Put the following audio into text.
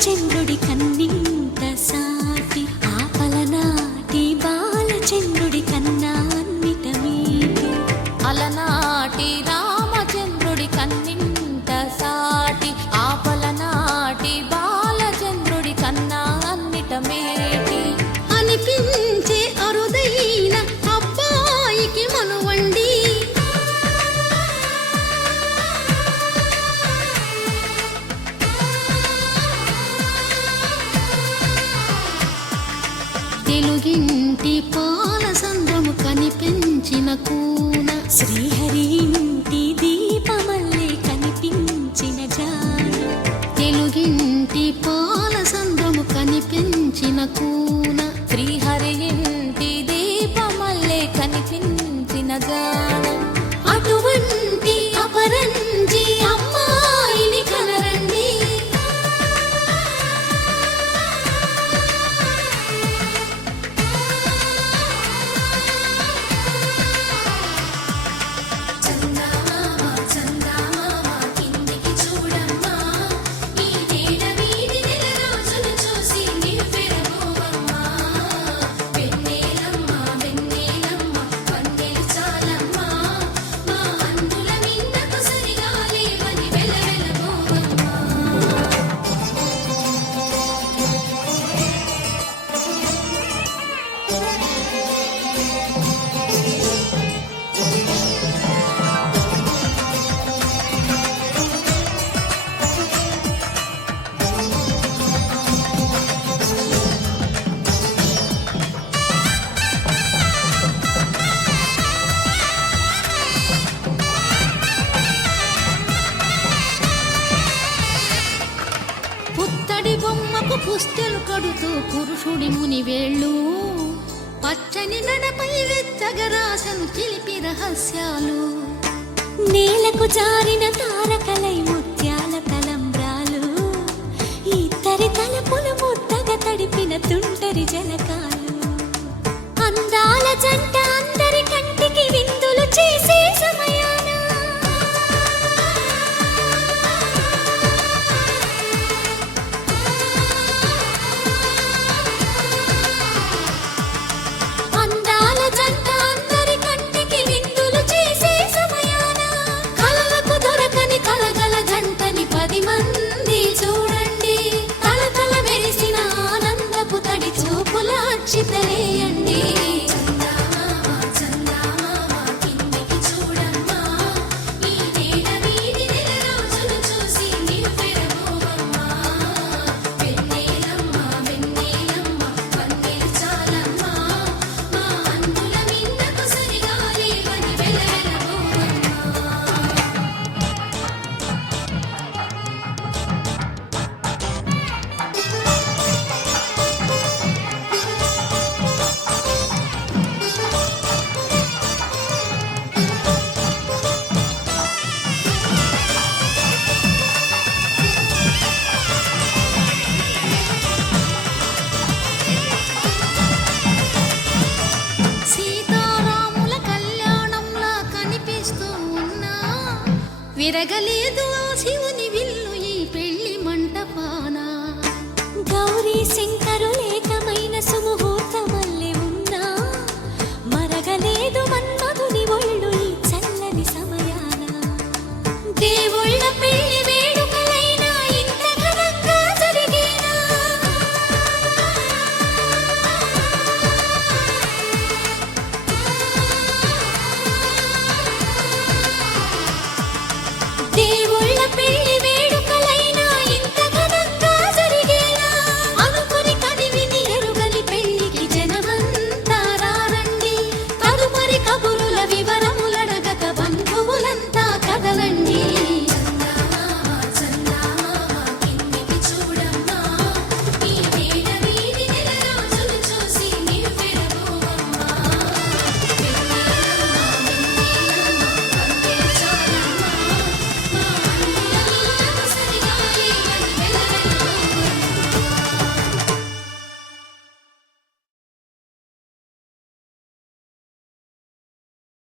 బాలచంద్రుడి కన్నింత సాటి ఆపలనాటి బాలచంద్రుడి కన్నా అన్నిట మీటి అలనాటి రామచంద్రుడి కన్నింత సాటి ఆపలనాటి బాలచంద్రుడి కన్నా అన్నిట మేటి అనిపించే అరుదైన అబ్బాయికి మనువండి తెలుగింటి పాలసంద్రము కనిపించిన కూన శ్రీహరి ఇంటి దీపమల్లే కనిపించిన జాన తెలుగింటి పాలసంద్రము కనిపించిన కూన శ్రీహరి ఇంటి దీపమల్లే కనిపించిన జాన అటువంటి అపరంజి అమ్మాయిని కనరండి పుత్తడి బొమ్మకు పుస్తెలు కడుతూ పురుషుడి ముని వేళ్ళు పచ్చని నడపై వెచ్చగరాసను చిలిపి రహస్యాలు నేలకు జారిన తారకలై ముత్యాల తలంబ్రాలు ఇద్దరి తలపులు ముద్దగా తడిపిన తుంటరి జలకాలు అందాల జంట అందరి కంటికి విందులు చేసే సమయాన అందాల జంట అందరి కంటికి విందులు చేసే సమయాన కలలకు దొరకని కలగల జంటని 10 మంది చూడండి తలతల మెరిసిన ఆనందపు తడి చూపుల అక్షితలేయండి విరగలి